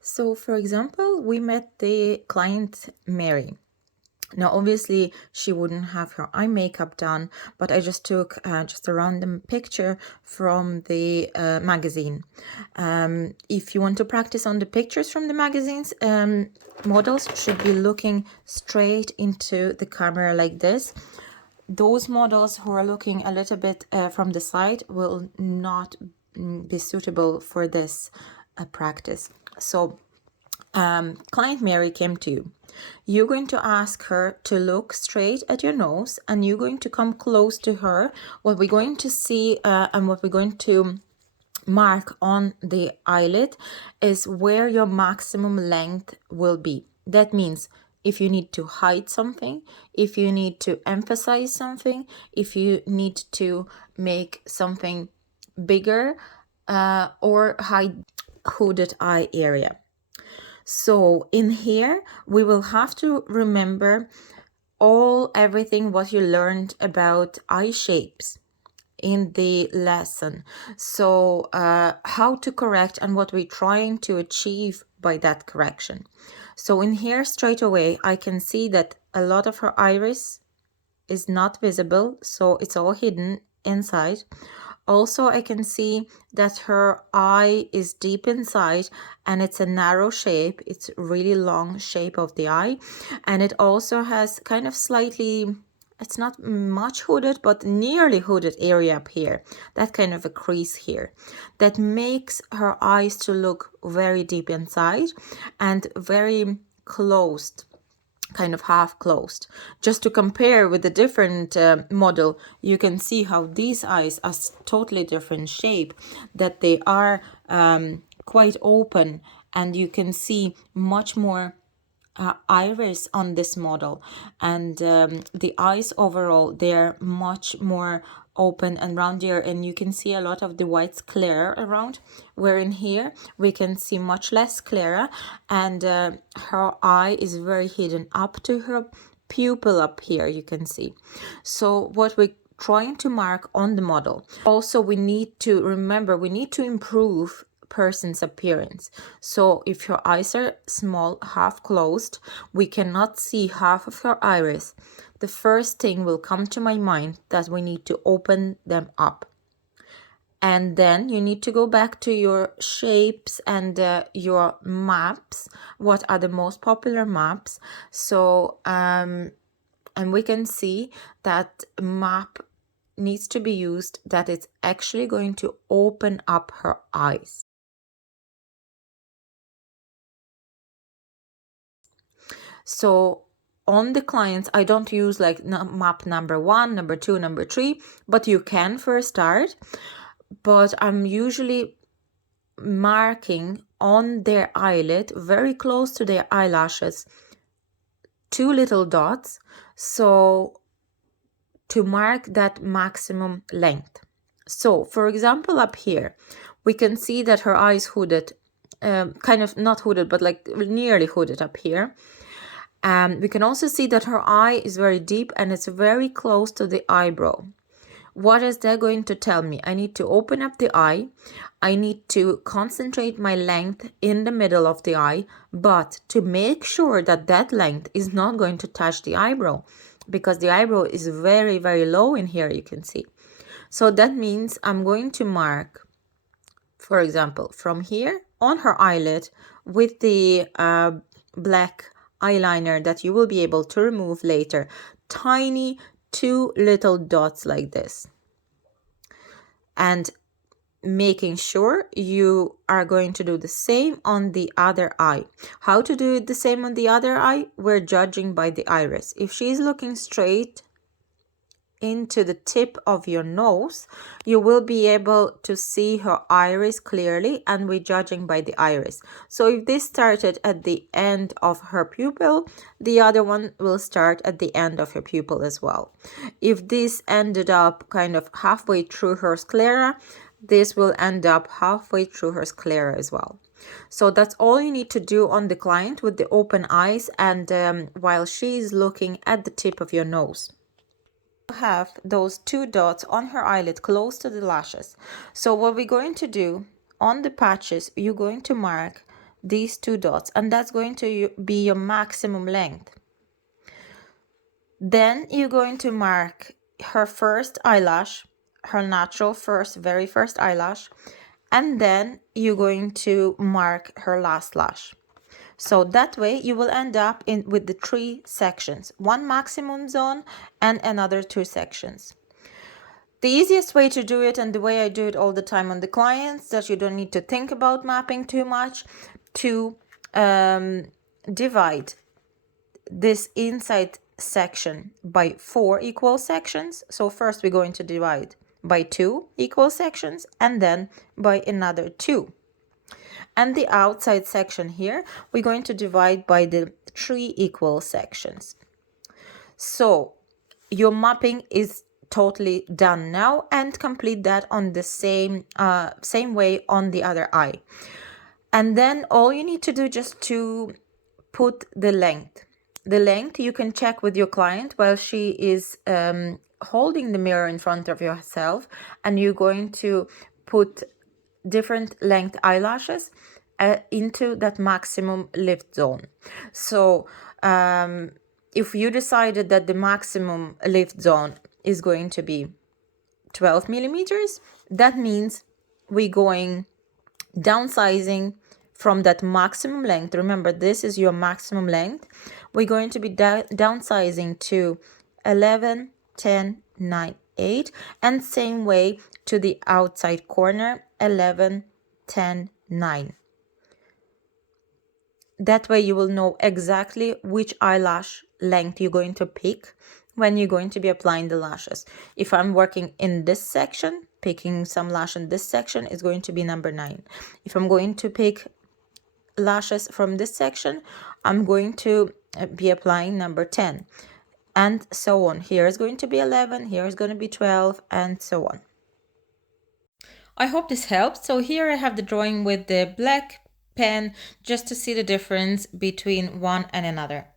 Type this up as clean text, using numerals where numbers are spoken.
So for example, we met the client Mary. Now, obviously, she wouldn't have her eye makeup done, but I just took just a random picture from the magazine. If you want to practice on the pictures from the magazines, models should be looking straight into the camera like this. Those models who are looking a little bit from the side will not be suitable for this practice. So client Mary came to you. You're going to ask her to look straight at your nose, and you're going to come close to her. What we're going to see and what we're going to mark on the eyelid is where your maximum length will be. That means if you need to hide something, if you need to emphasize something, if you need to make something bigger or hide hooded eye area. So in here, we will have to remember everything what you learned about eye shapes in the lesson. So how to correct and what we're trying to achieve by that correction. So in here straight away, I can see that a lot of her iris is not visible, so it's all hidden inside. Also, I can see that her eye is deep inside and it's a narrow shape. It's really long shape of the eye. And it also has kind of slightly, it's not much hooded, but nearly hooded area up here. That kind of a crease here. That makes her eyes to look very deep inside and very closed, kind of half closed. Just to compare with the different model, you can see how these eyes are totally different shape, that they are quite open, and you can see much more iris on this model, and the eyes overall, they're much more open and roundier, and you can see a lot of the white sclera around, where in here we can see much less sclera, and her eye is very hidden up to her pupil up here, you can see. So what we're trying to mark on the model, also we need to remember, we need to improve person's appearance. So if her eyes are small, half closed, we cannot see half of her iris, the first thing will come to my mind that we need to open them up. And then you need to go back to your shapes and your maps. What are the most popular maps? So and we can see that map needs to be used that it's actually going to open up her eyes. So on the clients, I don't use like map number 1, number 2, number 3, but you can for a start. But I'm usually marking on their eyelid, very close to their eyelashes, 2 little dots, so to mark that maximum length. So for example, up here, we can see that her eye is hooded, kind of not hooded, but like nearly hooded up here. We can also see that her eye is very deep and it's very close to the eyebrow. What is that going to tell me? I need to open up the eye. I need to concentrate my length in the middle of the eye, but to make sure that that length is not going to touch the eyebrow, because the eyebrow is very, very low in here, you can see. So that means I'm going to mark, for example, from here on her eyelid with the black eyeliner that you will be able to remove later, tiny 2 little dots like this, and making sure you are going to do the same on the other eye. How to do it the same on the other eye? We're judging by the iris. If she's looking straight into the tip of your nose, you will be able to see her iris clearly, and we're judging by the iris. So if this started at the end of her pupil, the other one will start at the end of her pupil as well. If this ended up kind of halfway through her sclera, this will end up halfway through her sclera as well. So that's all you need to do on the client with the open eyes, and while she's looking at the tip of your nose. Have those 2 dots on her eyelid close to the lashes. So what we're going to do on the patches, you're going to mark these 2 dots, and that's going to be your maximum length. Then you're going to mark her first eyelash, her natural very first eyelash, and then you're going to mark her last lash. So that way you will end up with the 3 sections, one maximum zone and another 2 sections. The easiest way to do it, and the way I do it all the time on the clients, that you don't need to think about mapping too much, to divide this inside section by 4 equal sections. So first we're going to divide by 2 equal sections and then by another 2. And the outside section here, we're going to divide by the 3 equal sections. So your mapping is totally done now, and complete that on the same way on the other eye. And then all you need to do just to put the length. The length you can check with your client while she is holding the mirror in front of yourself, and you're going to put different length eyelashes into that maximum lift zone. So if you decided that the maximum lift zone is going to be 12 millimeters, that means we're going downsizing from that maximum length. Remember, this is your maximum length. We're going to be downsizing to 11, 10, 9, 8, and same way to the outside corner, 11, 10, 9. That way you will know exactly which eyelash length you're going to pick when you're going to be applying the lashes. If I'm working in this section, picking some lash in this section is going to be number 9. If I'm going to pick lashes from this section, I'm going to be applying number 10, and so on. Here is going to be 11, here is going to be 12, and so on. I hope this helps. So here I have the drawing with the black pen, just to see the difference between one and another.